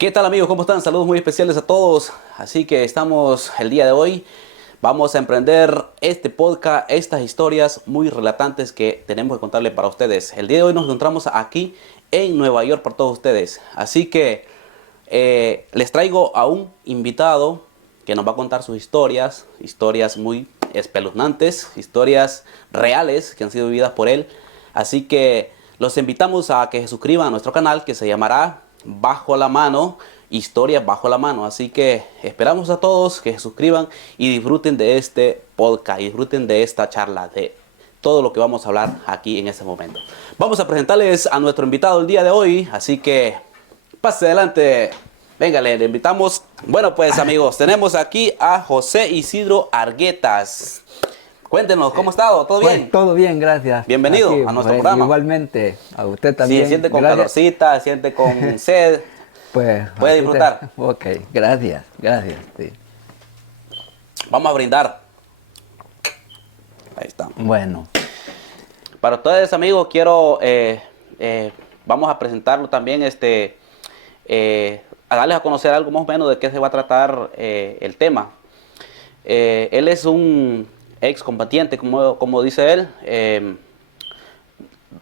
¿Qué tal amigos? ¿Cómo están? Saludos muy especiales a todos. Así que estamos el día de hoy. Vamos a emprender este podcast, estas historias muy relatantes que tenemos que contarles para ustedes. El día de hoy nos encontramos aquí en Nueva York para todos ustedes. Así que les traigo a un invitado que nos va a contar sus historias, historias muy espeluznantes, historias reales que han sido vividas por él. Así que los invitamos a que se suscriban a nuestro canal que se llamará Bajo la Mano, Historias Bajo la Mano. Así que esperamos a todos que se suscriban y disfruten de este podcast, y disfruten de esta charla, de todo lo que vamos a hablar aquí en este momento. Vamos a presentarles a nuestro invitado el día de hoy, así que pase adelante. Venga, le invitamos. Bueno, pues amigos, tenemos aquí a José Isidro Arguetas. Cuéntenos, ¿cómo ha estado? ¿Todo Pues bien? todo bien, gracias. Bienvenido Aquí, a nuestro programa. igualmente, a usted Si se también. siente con Gracias. calorcita, se siente con sed, Pues puede aquí disfrutar. Ok, gracias, gracias. Sí. Vamos a brindar. Ahí está. Bueno, Para ustedes, amigos, quiero, vamos a presentarlo también, a darles a conocer algo más o menos de qué se va a tratar el tema. Él es un excombatiente, como dice él.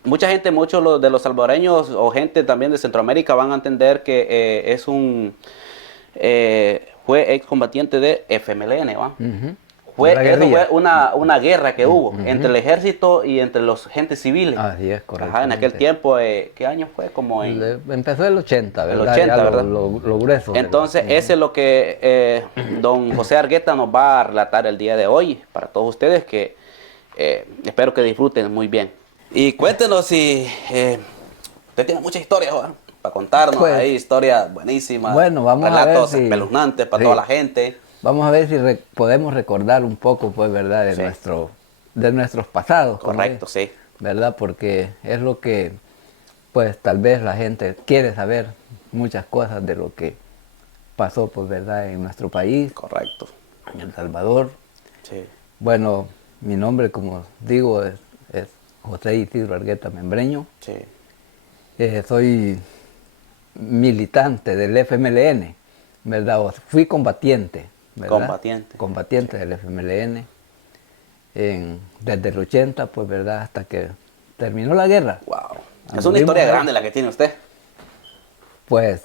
Mucha gente, muchos de los salvadoreños o gente también de Centroamérica van a entender que fue excombatiente de FMLN, ¿va? ujú, de Fue, la eso fue guerrilla. una guerra que hubo entre Ujú. el ejército y entre los agentes civiles. Así es, Ajá, en aquel correctamente. tiempo, ¿qué año fue? Como en Empezó el 80, el ¿verdad? 80, Ya ¿verdad? lo grueso. Entonces, ese Ujú. es lo que don José Argueta nos va a relatar el día de hoy para todos ustedes, que espero que disfruten muy bien. Y cuéntenos si usted tiene muchas historias, ¿verdad? Para contarnos Pues, ahí, historias buenísimas, bueno, vamos a ver relatos si, espeluznantes para toda sí, la gente. vamos a ver si podemos recordar un poco, pues, ¿verdad? Sí, De nuestros pasados, como es, correcto, sí. ¿verdad? Porque es lo que pues tal vez la gente quiere saber muchas cosas de lo que pasó, pues, ¿verdad? En nuestro país, Correcto. en El Salvador. Sí, Bueno, mi nombre, como digo, es José Isidro Argueta Membreño. sí. Soy militante del FMLN, ¿verdad? Fui combatiente, ¿verdad? Combatiente. Combatiente del FMLN desde el 80, pues, ¿verdad? Hasta que terminó la guerra. Wow. Es una Anduvimos historia ahí. grande la que tiene usted. Pues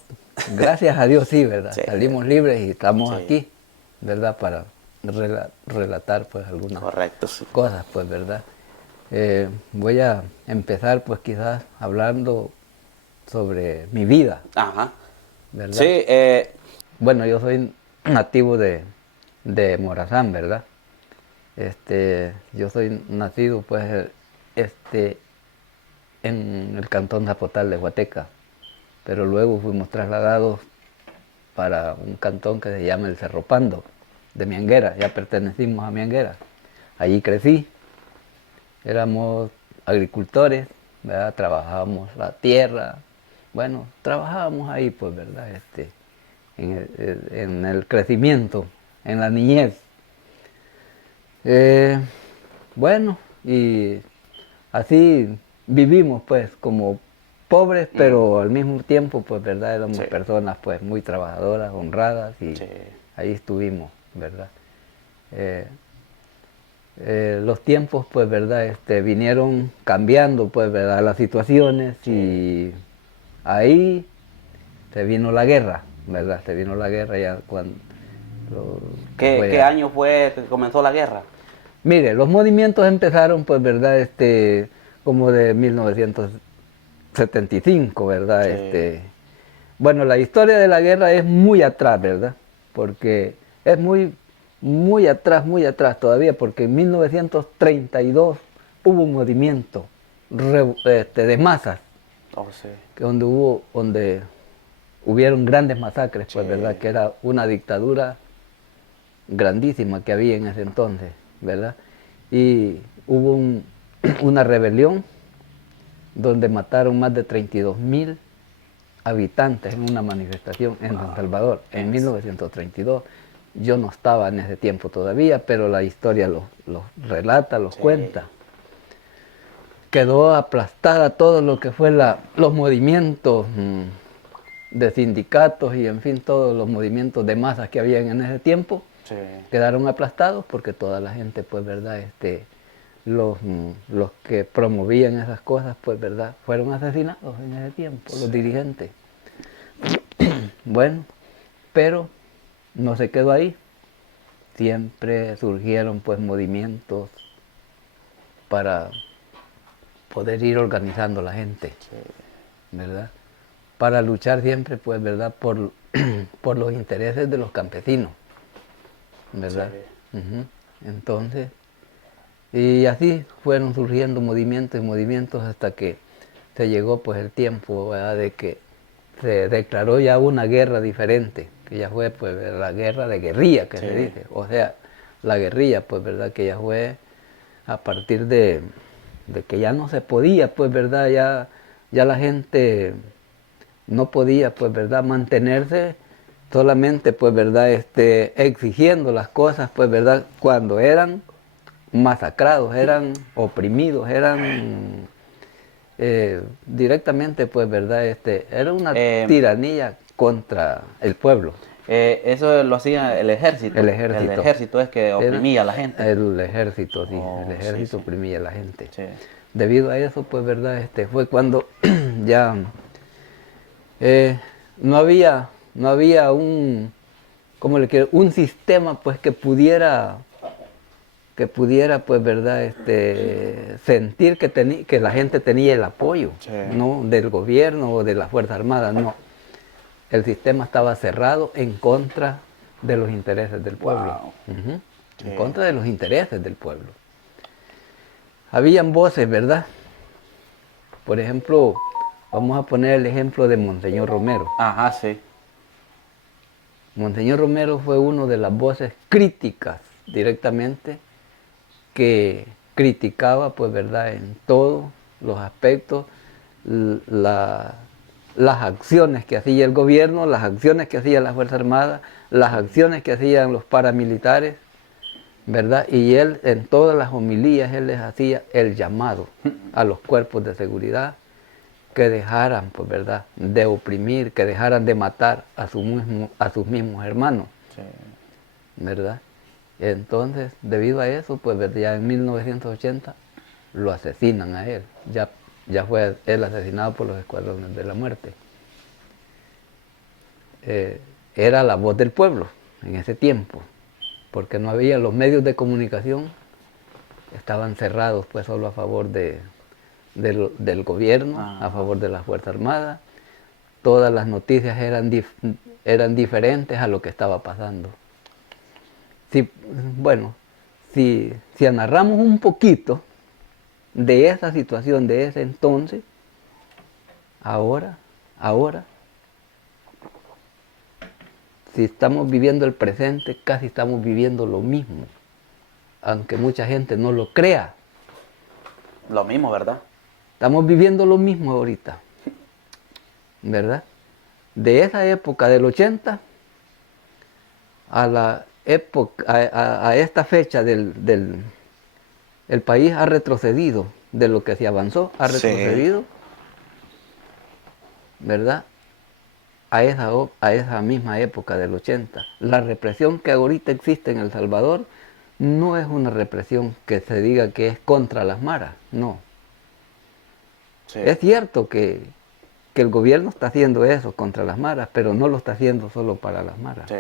gracias a Dios sí, ¿verdad? Sí, Salimos libres y estamos sí. aquí, ¿verdad? Para relatar pues algunas Correcto, sí. cosas, pues, ¿verdad? Voy a empezar pues quizás hablando sobre mi vida, Ajá. ¿verdad? Sí, Bueno, yo soy nativo de Morazán, ¿verdad? Yo soy nacido pues en el cantón Zapotal de Huateca, pero luego fuimos trasladados para un cantón que se llama el Cerro Pando, de Mianguera, ya pertenecimos a Mianguera. Allí crecí, éramos agricultores, ¿verdad? Trabajábamos la tierra, bueno, trabajábamos ahí, pues, ¿verdad? En el crecimiento, en la niñez. Eh, bueno, y así vivimos, pues, como pobres, pero al mismo tiempo, pues, ¿verdad? Éramos sí, personas, pues, muy trabajadoras, honradas, y sí. ahí estuvimos, ¿verdad? Eh, los tiempos, pues, ¿verdad? Vinieron cambiando, pues, ¿verdad? Las situaciones, Sí. y ahí se vino la guerra, ¿verdad? Se vino la guerra ya cuando... que fue ¿Qué ya. año fue que comenzó la guerra? Mire, los movimientos empezaron, pues, ¿verdad? Como de 1975, ¿verdad? Sí. Bueno, la historia de la guerra es muy atrás, ¿verdad? Porque es muy atrás todavía, porque en 1932 hubo un movimiento de masas, Oh, sí. donde hubieron grandes masacres, Sí. pues, ¿verdad? Que era una dictadura grandísima que había en ese entonces, ¿verdad? Y hubo una rebelión donde mataron más de 32.000 habitantes en una manifestación en San Salvador en 1932. Yo no estaba en ese tiempo todavía, pero la historia los relata, los Sí. cuenta. Quedó aplastada todo lo que fue los movimientos de sindicatos y en fin todos los movimientos de masas que habían en ese tiempo, Sí. quedaron aplastados porque toda la gente, pues, ¿verdad? Los que promovían esas cosas, pues, ¿verdad? Fueron asesinados en ese tiempo, los dirigentes. Bueno, pero no se quedó ahí. Siempre surgieron, pues, movimientos para poder ir organizando a la gente, ¿verdad? Para luchar siempre, pues, ¿verdad? Por los intereses de los campesinos, ¿verdad? Sí. Ujú. Entonces, y así fueron surgiendo movimientos y movimientos hasta que se llegó, pues, el tiempo, ¿verdad? De que se declaró ya una guerra diferente, que ya fue, pues, la guerra de guerrilla, que Sí. se dice. O sea, la guerrilla, pues, ¿verdad? Que ya fue a partir de que ya no se podía, pues, ¿verdad? Ya la gente no podía, pues, ¿verdad? Mantenerse solamente, pues, ¿verdad? Exigiendo las cosas, pues, ¿verdad? Cuando eran masacrados, eran oprimidos, eran directamente, pues, ¿verdad? Era una Eh, tiranía contra el pueblo, Eso lo hacía el ejército. el El ejército. ejército es que Era oprimía a la gente. el ejército, sí, el Oh, sí, ejército sí. oprimía a la gente. Sí. Debido a eso, pues, ¿verdad? Fue cuando ya eh, no había ¿cómo le quiero? Un sistema, pues, que pudiera, pues, ¿verdad? Sentir que la gente tenía el apoyo, Sí. no del gobierno o de las Fuerzas Armadas, no. El sistema estaba cerrado en contra de los intereses del pueblo. Wow. Ujú. Sí. En contra de los intereses del pueblo. Habían voces, ¿verdad? Por ejemplo, vamos a poner el ejemplo de Monseñor Romero. Ajá, sí. Monseñor Romero fue una de las voces críticas directamente que criticaba, pues, ¿verdad? En todos los aspectos las acciones que hacía el gobierno, las acciones que hacía la Fuerza Armada, las acciones que hacían los paramilitares, ¿verdad? Y él en todas las homilías, él les hacía el llamado a los cuerpos de seguridad que dejaran, pues, ¿verdad?, de oprimir, que dejaran de matar a sus mismos hermanos, Sí. ¿verdad? Entonces, debido a eso, pues, ¿verdad?, ya en 1980 lo asesinan a él. Ya fue él asesinado por los escuadrones de la muerte. Era la voz del pueblo en ese tiempo, porque no había los medios de comunicación, estaban cerrados, pues, solo a favor del gobierno, a favor de las Fuerzas Armadas. Todas las noticias eran diferentes a lo que estaba pasando. Bueno, si narramos un poquito de esa situación de ese entonces, ahora, si estamos viviendo el presente, casi estamos viviendo lo mismo, aunque mucha gente no lo crea. Lo mismo, ¿verdad? Estamos viviendo lo mismo ahorita, ¿verdad? De esa época del 80 a la época, a esta fecha el país ha retrocedido, de lo que se avanzó, ha Sí. retrocedido, ¿verdad? A esa misma época del 80. La represión que ahorita existe en El Salvador no es una represión que se diga que es contra las maras, no. Sí. Es cierto que el gobierno está haciendo eso contra las maras, pero no lo está haciendo solo para las maras. Sí.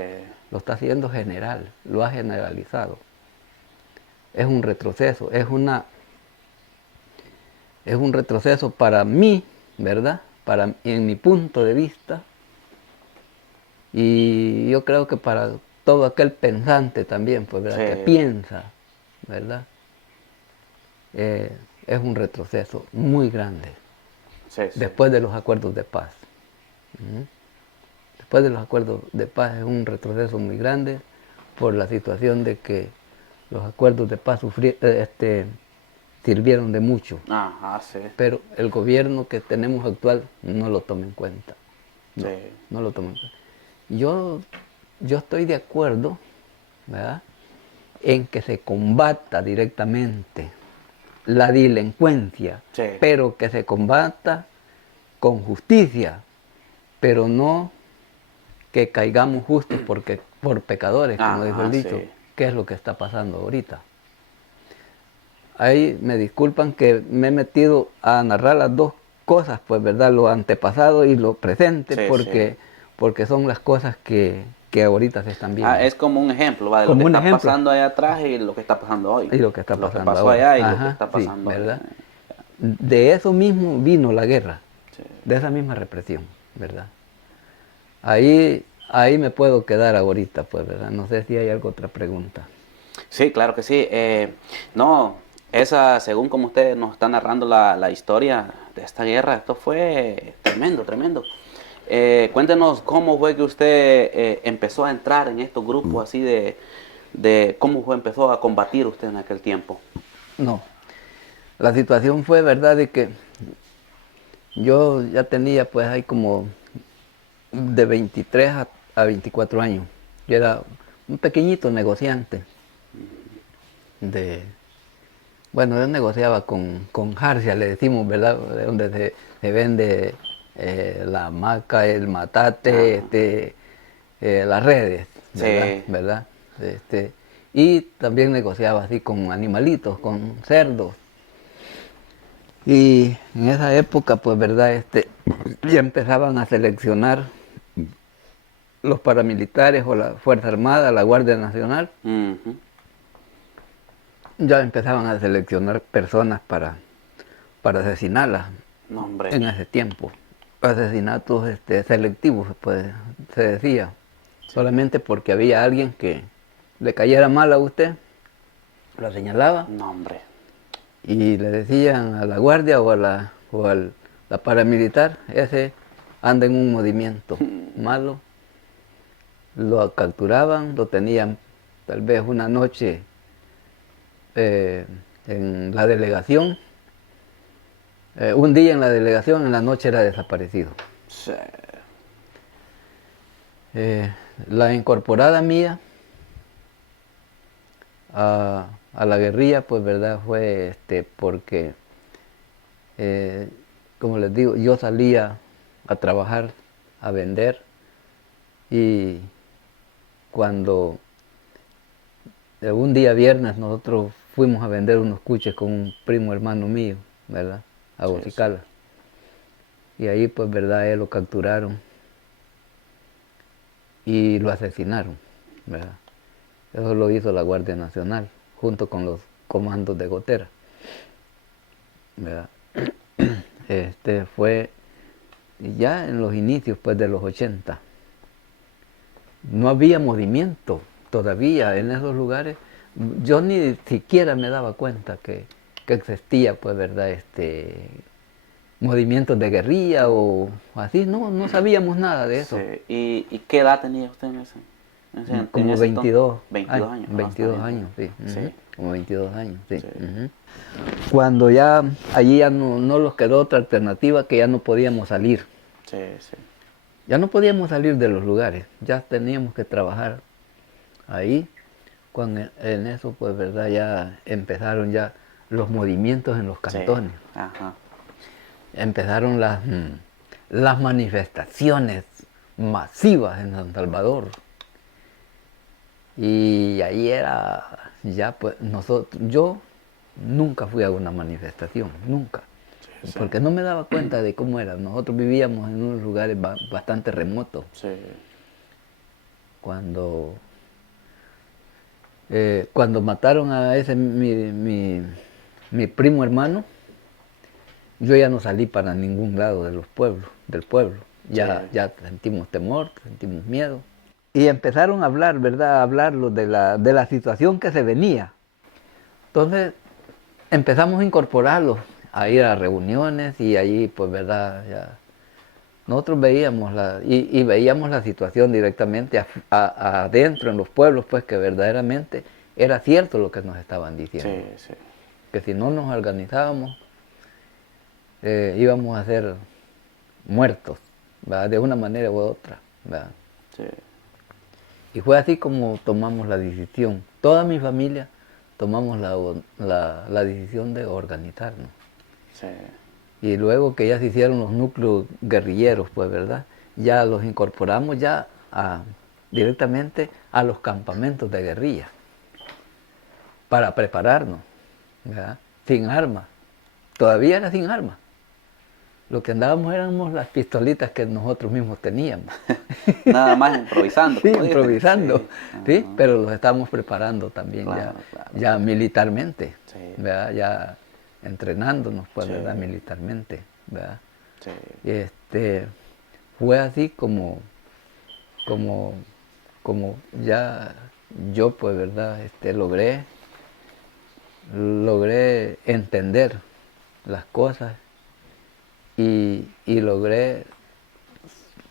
Lo está haciendo general, lo ha generalizado. Es un retroceso, es un retroceso para mí, ¿verdad? En mi punto de vista, y yo creo que para todo aquel pensante también, pues, ¿verdad? Sí. Que piensa, ¿verdad? Es un retroceso muy grande Sí, sí. después de los acuerdos de paz. ¿Mm? Después de los acuerdos de paz es un retroceso muy grande por la situación de que los acuerdos de paz sirvieron de mucho, Ajá, sí. pero el gobierno que tenemos actual no lo toma en cuenta. No, Sí. no lo toma en cuenta. Yo estoy de acuerdo, ¿verdad?, en que se combata directamente la delincuencia, Sí. pero que se combata con justicia, pero no que caigamos justos por pecadores, como dijo el dicho. Sí. ¿Qué es lo que está pasando ahorita? Ahí me disculpan que me he metido a narrar las dos cosas, pues, ¿verdad? Lo antepasado y lo presente, Sí, porque, sí. porque son las cosas que ahorita se están viendo. Es como un ejemplo, ¿va? De lo que Como un está ejemplo. pasando allá atrás y lo que está pasando hoy. Y lo que está Lo que pasando pasó ahora. allá y lo que Ajá, está sí, pasando hoy. ¿verdad? De eso mismo vino la guerra, Sí. de esa misma represión, ¿verdad? Ahí me puedo quedar ahorita, pues, ¿verdad? No sé si hay alguna otra pregunta. Sí, claro que sí. No, esa, según como usted nos está narrando la historia de esta guerra, esto fue tremendo, tremendo. Cuéntenos cómo fue que usted empezó a entrar en estos grupos así de cómo fue, empezó a combatir usted en aquel tiempo. No, la situación fue, ¿verdad?, de que yo ya tenía, pues, ahí como de 23 a 24 años. Yo era un pequeñito negociante de... Bueno, yo negociaba con jarcia, le decimos, ¿verdad? De donde se vende la maca, el matate, Ajá. las redes, ¿verdad? Sí, ¿Verdad? Y también negociaba así con animalitos, con cerdos. Y en esa época, pues, ¿verdad? Ya empezaban a seleccionar los paramilitares o la Fuerza Armada, la Guardia Nacional, ujú. ya empezaban a seleccionar personas para asesinarlas No, hombre. en ese tiempo. Asesinatos selectivos, pues, se decía. Sí. Solamente porque había alguien que le cayera mal a usted, lo señalaba No, hombre. y le decían a la guardia la paramilitar, ese anda en un movimiento malo. Lo capturaban, lo tenían tal vez una noche en la delegación. Un día en la delegación, en la noche era desaparecido. Sí. La incorporada mía a la guerrilla, pues, verdad, fue porque, como les digo, yo salía a trabajar, a vender, y cuando un día viernes nosotros fuimos a vender unos cuches con un primo hermano mío, ¿verdad? A Sí, sí. Bocicala. Y ahí, pues, verdad, él lo capturaron y lo asesinaron, ¿verdad? Eso lo hizo la Guardia Nacional, junto con los comandos de Gotera, ¿verdad? Fue ya en los inicios, pues, de los 80. No había movimiento todavía en esos lugares. Yo ni siquiera me daba cuenta que existía, pues, verdad, movimientos de guerrilla o así. No sabíamos nada de eso. Sí. ¿Y qué edad tenía usted en Como ese entonces? 22 22 años, años. Está 22 bien, está bien. años, sí. Sí. Como 22 años, sí. Sí. Cuando ya allí ya no nos quedó otra alternativa, que ya no podíamos salir. Sí, sí. Ya no podíamos salir de los lugares, ya teníamos que trabajar ahí. En eso, pues, verdad, ya empezaron ya los movimientos en los Sí. cantones. Ajá. Empezaron las manifestaciones masivas en San Salvador. Y ahí era, ya pues, yo nunca fui a una manifestación, nunca. Sí, sí. Porque no me daba cuenta de cómo era. Nosotros vivíamos en unos lugares bastante remotos. Sí. Cuando, cuando mataron a ese mi primo hermano, yo ya no salí para ningún lado de los pueblos, del pueblo. Sí. Ya sentimos temor, sentimos miedo. Y empezaron a hablar, ¿verdad? A hablarlo de la situación que se venía. Entonces empezamos a incorporarlos, a ir a reuniones y allí, pues, ¿verdad? Ya, nosotros veíamos y veíamos la situación directamente adentro en los pueblos, pues, que verdaderamente era cierto lo que nos estaban diciendo. Sí, sí. Que si no nos organizábamos, íbamos a ser muertos, ¿verdad? De una manera u otra, ¿verdad? Sí. Y fue así como tomamos la decisión. Toda mi familia tomamos la decisión de organizarnos. Sí. Y luego que ya se hicieron los núcleos guerrilleros, pues, ¿verdad? ya los incorporamos directamente a los campamentos de guerrilla para prepararnos, ¿verdad? Sin armas. Todavía era sin armas. Lo que andábamos éramos las pistolitas que nosotros mismos teníamos. Nada más improvisando. Sí, como dicen. improvisando, Sí. ¿sí? Pero los estábamos preparando también Claro, claro. ya militarmente, Sí. ¿verdad? Ya entrenándonos, pues, Sí. ¿verdad? Militarmente, ¿verdad? Sí. Fue así como ya yo, pues, ¿verdad? Logré entender las cosas y logré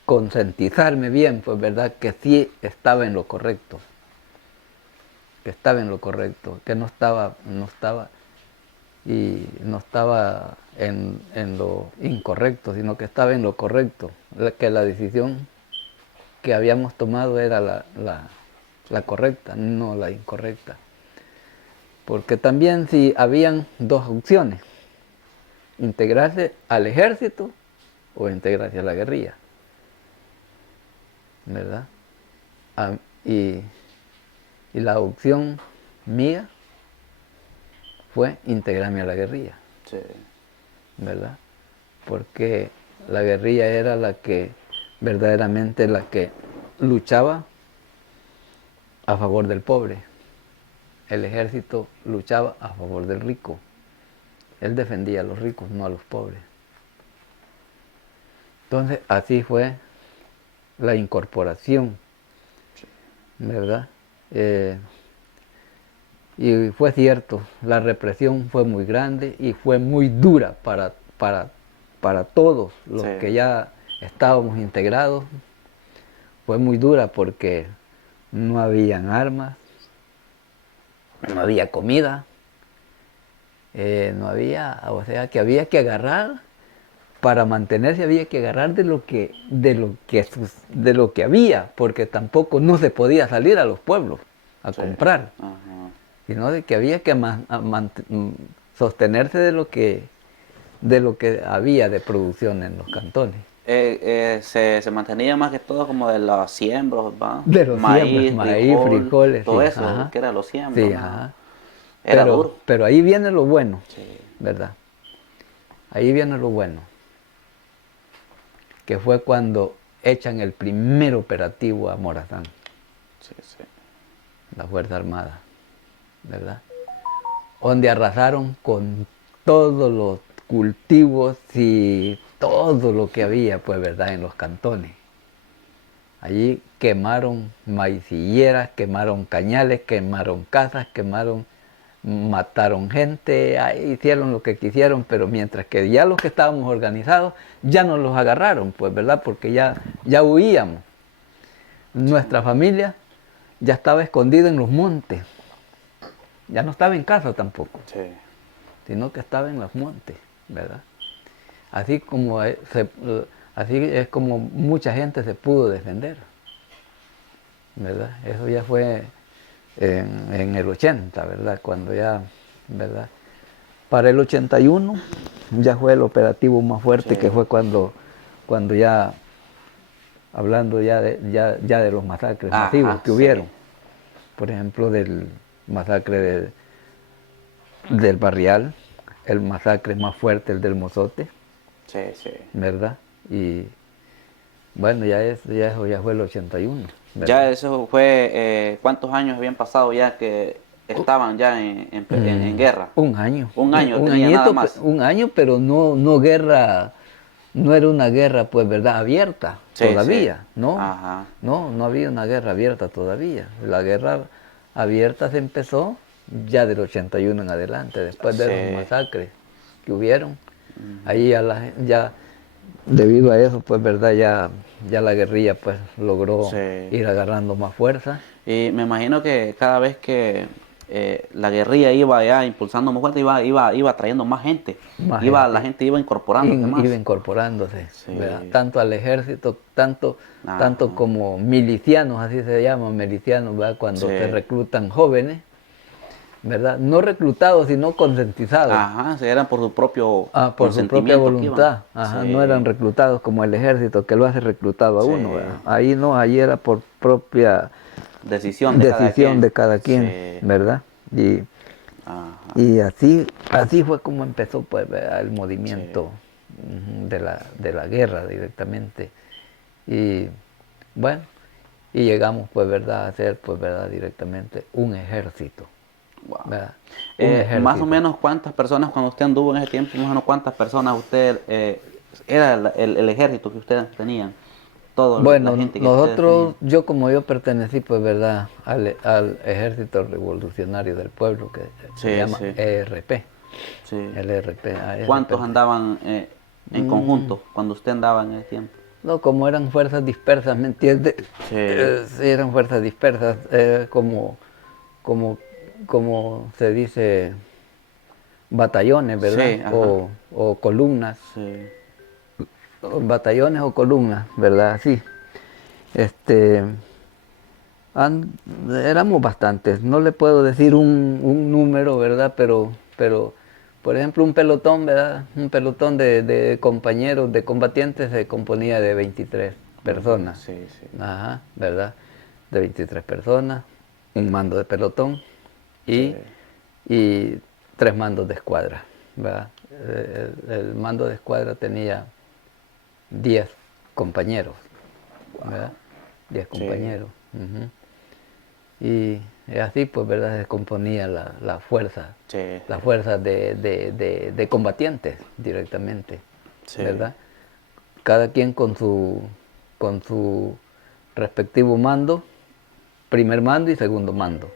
concientizarme bien, pues, ¿verdad? Que sí estaba en lo correcto, que no estaba en lo incorrecto, sino que estaba en lo correcto, que la decisión que habíamos tomado era la correcta, no la incorrecta. Porque también si habían dos opciones, integrarse al ejército o integrarse a la guerrilla, ¿verdad? Y la opción mía fue integrarme a la guerrilla, Sí. ¿verdad? Porque la guerrilla era verdaderamente la que luchaba a favor del pobre. El ejército luchaba a favor del rico. Él defendía a los ricos, no a los pobres. Entonces, así fue la incorporación, ¿verdad? Y fue cierto, la represión fue muy grande y fue muy dura para todos los que ya estábamos integrados. Fue muy dura porque no habían armas, no había comida, o sea que había que agarrar, para mantenerse había que agarrar de lo que había, porque tampoco no se podía salir a los pueblos a comprar, sino de que había que sostenerse de lo que había de producción en los cantones. Se mantenía más que todo como de las siembras, ¿va? De los Maíz, frijoles, todo sí, eso, ajá. que era los siembras. Sí, ¿no? ajá. Era duro. Pero ahí viene lo bueno, Sí. ¿verdad? Ahí viene lo bueno, que fue cuando echan el primer operativo a Morazán, Sí, sí. la Fuerza Armada, ¿verdad? Donde arrasaron con todos los cultivos y todo lo que había, pues, ¿verdad?, en los cantones. Allí quemaron maicilleras, quemaron cañales, quemaron casas, mataron gente, hicieron lo que quisieron, pero mientras que ya los que estábamos organizados ya nos los agarraron, pues, ¿verdad? Porque ya huíamos. Nuestra familia ya estaba escondida en los montes, ya no estaba en casa tampoco, sino que estaba en los montes, ¿verdad? Así es como mucha gente se pudo defender, ¿verdad? Eso ya fue en el 80, ¿verdad? Cuando ya, ¿verdad? Para el 81 ya fue el operativo más fuerte, que fue cuando ya, hablando ya de los masacres masivos que hubieron. Por ejemplo, del masacre del Barrial, el masacre más fuerte, el del Mozote, ¿verdad? Y bueno, eso ya fue el 81. ¿verdad? Ya eso fue, ¿cuántos años habían pasado ya que estaban ya en guerra? Un año. Un año un tenía añito, nada más. Un año, pero no guerra, no era una guerra, pues, ¿verdad?, abierta todavía, ¿no? Ajá. No había una guerra abierta todavía. La guerra abierta se empezó ya del 81 en adelante, después de los masacres que hubieron. Ahí ya debido a eso, pues, ¿verdad?, ya la guerrilla, pues, logró ir agarrando más fuerza. Y me imagino que cada vez que la guerrilla iba ya impulsando más fuerte, iba trayendo más gente. La gente iba incorporándose más. Iba incorporándose, ¿verdad? Tanto al ejército, tanto como milicianos, así se llaman, milicianos, ¿verdad? Cuando se reclutan jóvenes, ¿verdad? No reclutados, sino concientizados. Ajá, sí, eran por su propio Por su propia consentimiento que iban. voluntad. Ajá, Sí, no eran reclutados como el ejército que lo hace reclutado a sí. uno, ¿verdad? Ahí no, ahí era por propia Decisión de cada decisión quien. de cada quien, Sí. ¿verdad? Ajá. Y así fue como empezó pues, ¿verdad? El Sí. movimiento de la guerra directamente. Y bueno, y llegamos pues, ¿verdad? A ser pues, ¿verdad? Directamente un ejército. Wow. ¿Verdad? Un Más o ejército. menos cuántas personas cuando usted anduvo en ese tiempo, más o menos cuántas personas usted era el ejército que ustedes tenían, toda la Bueno, gente que ustedes nosotros, tenían. como yo pertenecí, pues, ¿verdad? Al Ejército Revolucionario del Pueblo, que se Sí, llama sí, ERP. sí. El ERP, a ese ¿Cuántos pertenece. andaban en conjunto cuando usted andaba en ese tiempo? No, como eran fuerzas dispersas, ¿me entiendes? Sí, Sí, eran fuerzas dispersas, como, como se dice, batallones, ¿verdad? sí, ajá, O columnas, sí, batallones o columnas, ¿verdad? Sí. Este, éramos bastantes, no le puedo decir un número, ¿verdad? Pero, por ejemplo, un pelotón, ¿verdad? Un pelotón de compañeros, de combatientes se componía de 23 personas. sí, sí, Ajá, ¿verdad? De 23 personas, un mando de pelotón sí, y 3 mandos de escuadra, ¿verdad? El mando de escuadra tenía 10 compañeros, ¿verdad? 10 sí, compañeros. Ujú. Y así, pues, ¿verdad? Se componía sí, la fuerza de combatientes directamente, sí, ¿verdad? Cada quien con su respectivo mando, primer mando y segundo mando.